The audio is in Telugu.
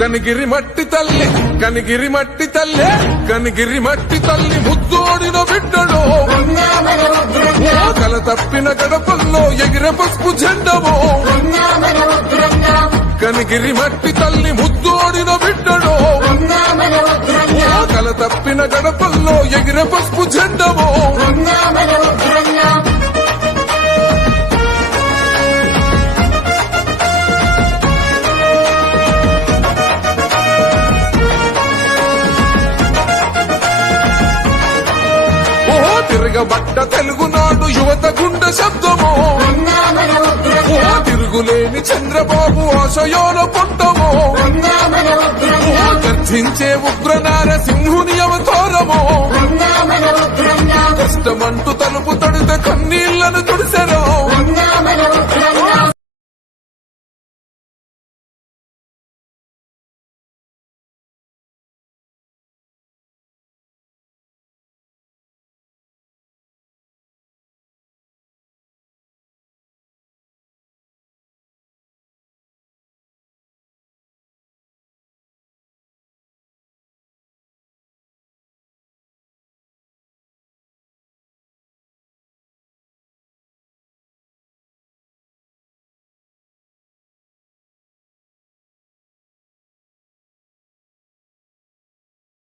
కనిగిరి మట్టి తల్లి కనిగిరి మట్టి తల్లి కనిగిరి మట్టి తల్లి ముద్దోడిన బిడ్డడో కల తప్పిన గడపల్లో ఎగిరే పసుపు జెండవో కనిగిరి మట్టి తల్లి ముద్దోడిన బిడ్డడో కల తప్పిన గడపల్లో ఎగిరే పసుపు జెండవో తిరగబడ్డ తెలుగునాడు యువత గుండె శబ్దమో తిరుగులేని చంద్రబాబు ఆశయాల పొట్టమో